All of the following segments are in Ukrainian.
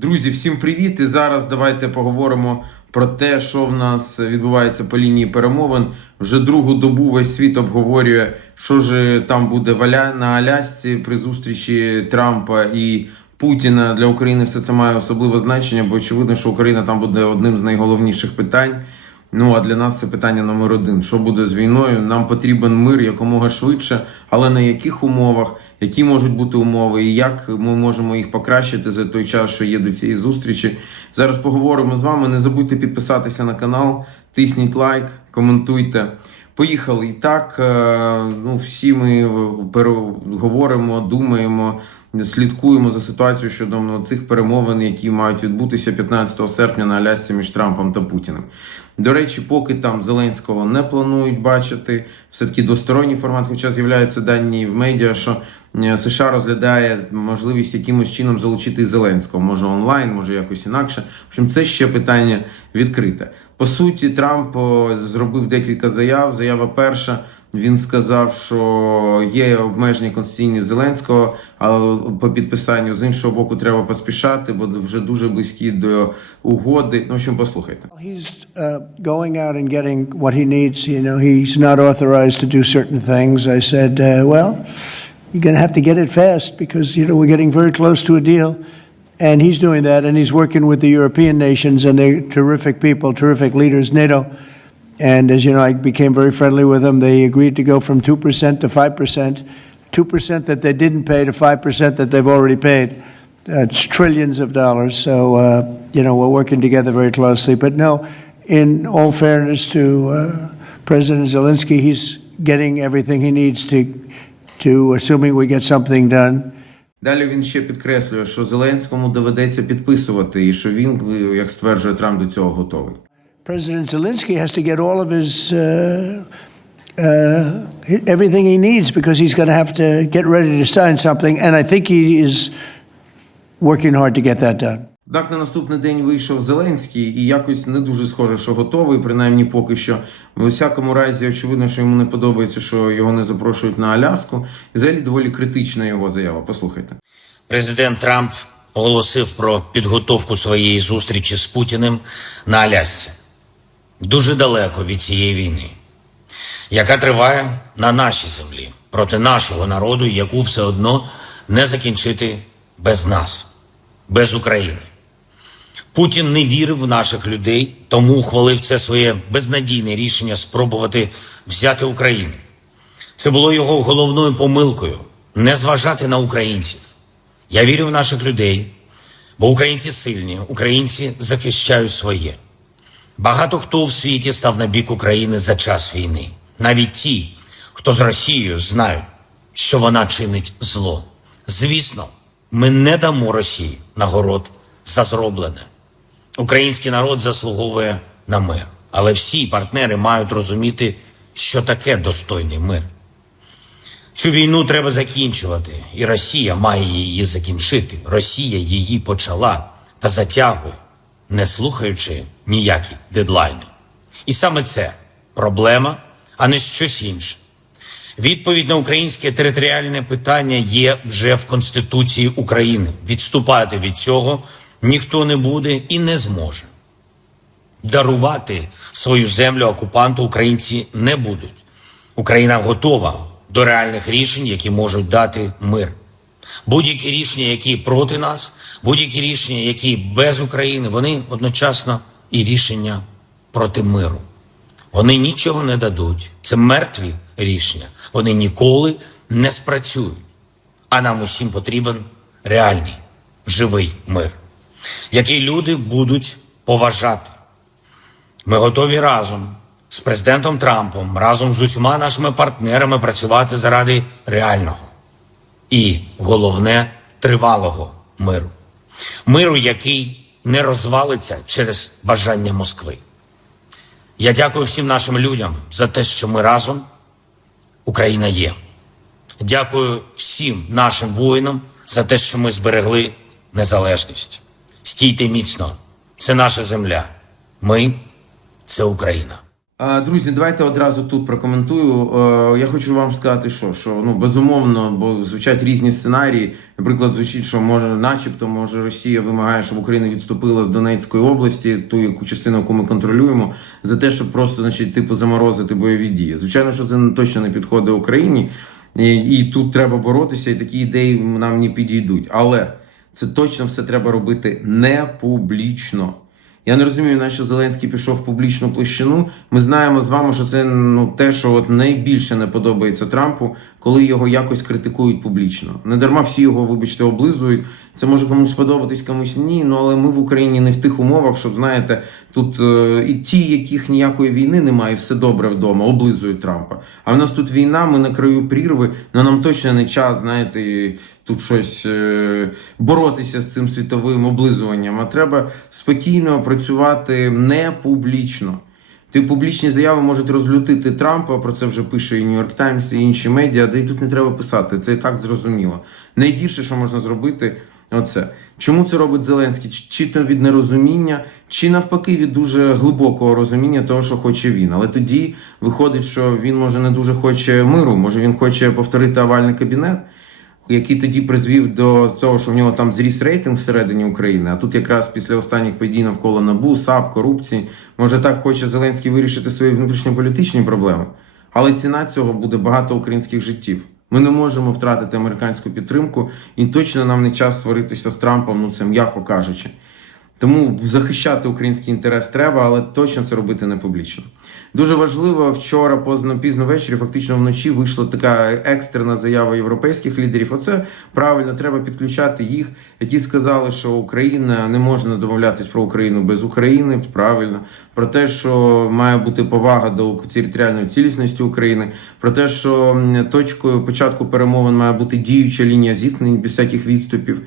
Друзі, всім привіт! І зараз давайте поговоримо про те, що в нас відбувається по лінії перемовин. Вже другу добу весь світ обговорює, що ж там буде на Алясці при зустрічі Трампа і Путіна. Для України все це має особливе значення, бо очевидно, що Україна там буде одним з найголовніших питань. Ну а для нас це питання номер один: що буде з війною? Нам потрібен мир якомога швидше, але на яких умовах, які можуть бути умови, і як ми можемо їх покращити за той час, що є до цієї зустрічі. Зараз поговоримо з вами. Не забудьте підписатися на канал, тисніть лайк, коментуйте. Поїхали і так. е, Ну, всі ми переговоримо, думаємо, слідкуємо за ситуацією щодо ну, цих перемовин, які мають відбутися 15 серпня на Алясці між Трампом та Путіним. До речі, поки там Зеленського не планують бачити, все таки двосторонній формат, хоча з'являються дані в медіа, що е, США розглядає можливість якимось чином залучити Зеленського, може онлайн, може якось інакше. В общем, це ще питання відкрите. По суті, Трамп зробив декілька заяв. Заява перша. Він сказав, що є обмеження конституційні в Зеленського, але по підписанню з іншого боку треба поспішати, бо вже дуже близькі до угоди. Ну, в общем, послухайте. He's uh, going out and getting what he needs. You know, he's not authorized to do certain things. I said, uh, well, you're going to have to get it fast because, you know, we're getting very close to a deal. And he's doing that, and he's working with the European nations, and they're terrific people, terrific leaders, NATO. And as you know, I became very friendly with them. They agreed to go from 2% to 5%, 2% that they didn't pay to 5% that they've already paid. It's trillions of dollars. So, uh, you know, we're working together very closely. But no, in all fairness to uh, President Zelensky, he's getting everything he needs to, to assuming we get something done. Далі він ще підкреслює, що Зеленському доведеться підписувати, і що він, як стверджує Трамп, до цього готовий. President Zelensky has to get all of his uh, uh, everything he needs because he's going to have to get ready to sign something, and I think he is working hard to get that done. Так, на наступний день вийшов Зеленський, і якось не дуже схоже, що готовий, принаймні поки що. В усякому разі, очевидно, що йому не подобається, що його не запрошують на Аляску. І взагалі доволі критична його заява. Послухайте. Президент Трамп оголосив про підготовку своєї зустрічі з Путіним на Алясці. Дуже далеко від цієї війни, яка триває на нашій землі проти нашого народу, яку все одно не закінчити без нас, без України. Путін не вірив в наших людей, тому ухвалив це своє безнадійне рішення спробувати взяти Україну. Це було його головною помилкою не зважати на українців. Я вірю в наших людей, бо українці сильні, українці захищають своє. Багато хто в світі став на бік України за час війни. Навіть ті, хто з Росією знають, що вона чинить зло. Звісно, ми не дамо Росії нагород за зроблене. Український народ заслуговує на мир, але всі партнери мають розуміти, що таке достойний мир. Цю війну треба закінчувати, і Росія має її закінчити. Росія її почала та затягує, не слухаючи ніякі дедлайни. І саме це проблема, а не щось інше. Відповідь на українське територіальне питання є вже в Конституції України. Відступати від цього ніхто не буде і не зможе. Дарувати свою землю окупанту українці не будуть. Україна готова до реальних рішень, які можуть дати мир. Будь-які рішення, які проти нас, будь-які рішення, які без України, вони одночасно і рішення проти миру. Вони нічого не дадуть. Це мертві рішення. Вони ніколи не спрацюють. А нам усім потрібен реальний, живий мир, який люди будуть поважати. Ми готові разом з президентом Трампом, разом з усіма нашими партнерами працювати заради реального і головне тривалого миру. Миру, який не розвалиться через бажання Москви. Я дякую всім нашим людям за те, що ми разом. Україна є. Дякую всім нашим воїнам за те, що ми зберегли незалежність. Стійте міцно. Це наша земля. Ми це Україна. Друзі, давайте одразу тут прокоментую. Е, Я хочу вам сказати, що, що ну безумовно, бо звучать різні сценарії. Наприклад, звучить, що може, начебто, може Росія вимагає, щоб Україна відступила з Донецької області, ту яку частину, яку ми контролюємо, за те, щоб просто, значить, типу заморозити бойові дії. Звичайно, що це точно не підходить Україні, і, і тут треба боротися, і такі ідеї нам не підійдуть. Але це точно все треба робити не публічно. Я не розумію, на що Зеленський пішов в публічну площину. Ми знаємо з вами, що це ну те, що от найбільше не подобається Трампу, коли його якось критикують публічно. Не дарма всі його, вибачте, облизують. Це може комусь сподобатись, комусь ні. Ну але ми в Україні не в тих умовах, щоб знаєте, тут е, і ті, яких ніякої війни немає, все добре вдома, облизують Трампа. А в нас тут війна, ми на краю прірви, але нам точно не час, знаєте, тут щось е, боротися з цим світовим облизуванням. А треба спокійно працювати не публічно. Ти публічні заяви можуть розлютити Трампа, про це вже пише і Нью-Йорк Таймс, і інші медіа, де й тут не треба писати. Це і так зрозуміло. Найгірше, що можна зробити, оце. Чому це робить Зеленський? Чи то від нерозуміння, чи навпаки від дуже глибокого розуміння того, що хоче він. Але тоді виходить, що він може не дуже хоче миру, може він хоче повторити овальний кабінет який тоді призвів до того, що в нього там зріс рейтинг всередині України. А тут якраз після останніх подій навколо НАБУ, САП, корупції, може так хоче Зеленський вирішити свої внутрішньополітичні проблеми. Але ціна цього буде багато українських життів. Ми не можемо втратити американську підтримку, і точно нам не час сваритися з Трампом, ну це м'яко кажучи. Тому захищати український інтерес треба, але точно це робити не публічно. Дуже важливо, вчора поздно пізно ввечері, фактично вночі вийшла така екстрена заява європейських лідерів. Оце правильно, треба підключати їх, які сказали, що Україна не можна домовлятись про Україну без України. Правильно, про те, що має бути повага до територіальної цілісності України, про те, що точкою початку перемовин має бути діюча лінія зіткнень без всяких відступів.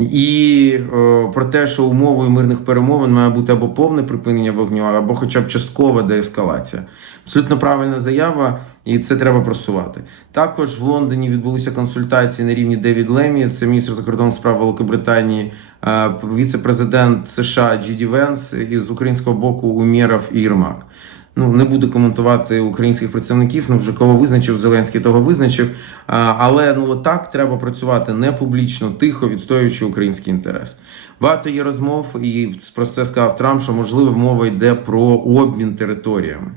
І е, про те, що умовою мирних перемовин має бути або повне припинення вогню, або хоча б часткова деескалація. Абсолютно правильна заява, і це треба просувати. Також в Лондоні відбулися консультації на рівні Девід Лемі, це міністр закордонних справ Великобританії, е, віце-президент США Джі Ді Венс і з українського боку Умєров і Єрмак. Ну, не буду коментувати українських представників, ну вже кого визначив Зеленський, того визначив. Але ну так треба працювати не публічно, тихо, відстоюючи український інтерес. Багато є розмов, і про це сказав Трамп, що можливо мова йде про обмін територіями.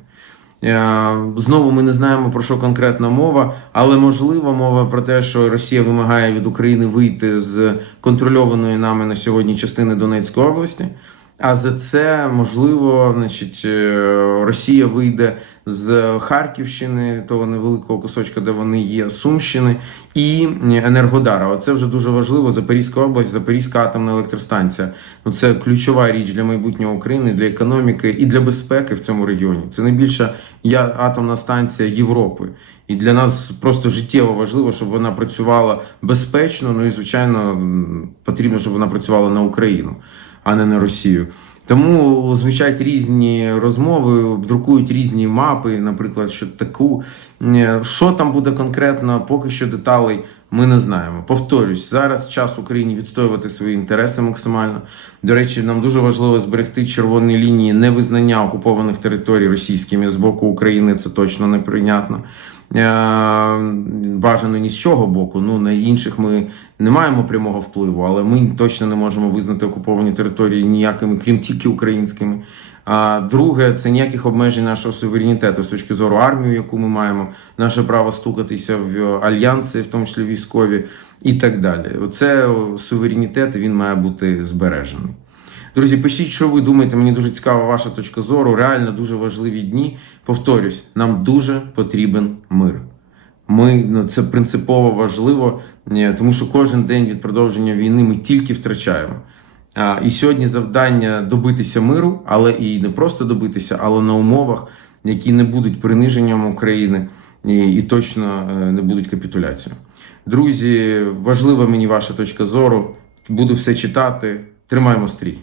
Е, Знову ми не знаємо про що конкретна мова, але можливо мова про те, що Росія вимагає від України вийти з контрольованої нами на сьогодні частини Донецької області. А за це можливо, значить, е, Росія вийде з Харківщини, того невеликого кусочка, де вони є, Сумщини і Енергодара. Оце вже дуже важливо. Запорізька область, Запорізька атомна електростанція. Ну це ключова річ для майбутнього України, для економіки і для безпеки в цьому регіоні. Це найбільша я- атомна станція Європи. І для нас просто життєво важливо, щоб вона працювала безпечно. Ну і звичайно потрібно, щоб вона працювала на Україну а не на Росію. Тому звучать різні розмови, друкують різні мапи, наприклад, що таку. Е, Що там буде конкретно, поки що деталей ми не знаємо. Повторюсь, зараз час Україні відстоювати свої інтереси максимально. До речі, нам дуже важливо зберегти червоні лінії невизнання окупованих територій російськими з боку України. Це точно неприйнятно. Е, Бажано ні з чого боку. Ну на інших ми не маємо прямого впливу, але ми точно не можемо визнати окуповані території ніякими, крім тільки українськими. А друге, це ніяких обмежень нашого суверенітету з точки зору армії, яку ми маємо, наше право стукатися в альянси, в тому числі військові, і так далі. Оце суверенітет він має бути збережений. Друзі, пишіть, що ви думаєте. Мені дуже цікава ваша точка зору. Реально дуже важливі дні. Повторюсь, нам дуже потрібен мир. Ми ну, це принципово важливо, е, тому що кожен день від продовження війни ми тільки втрачаємо. А, і сьогодні завдання добитися миру, але і не просто добитися, але на умовах, які не будуть приниженням України і, і точно е, не будуть капітуляцією. Друзі, важлива мені ваша точка зору. Буду все читати. Тримаємо стрій.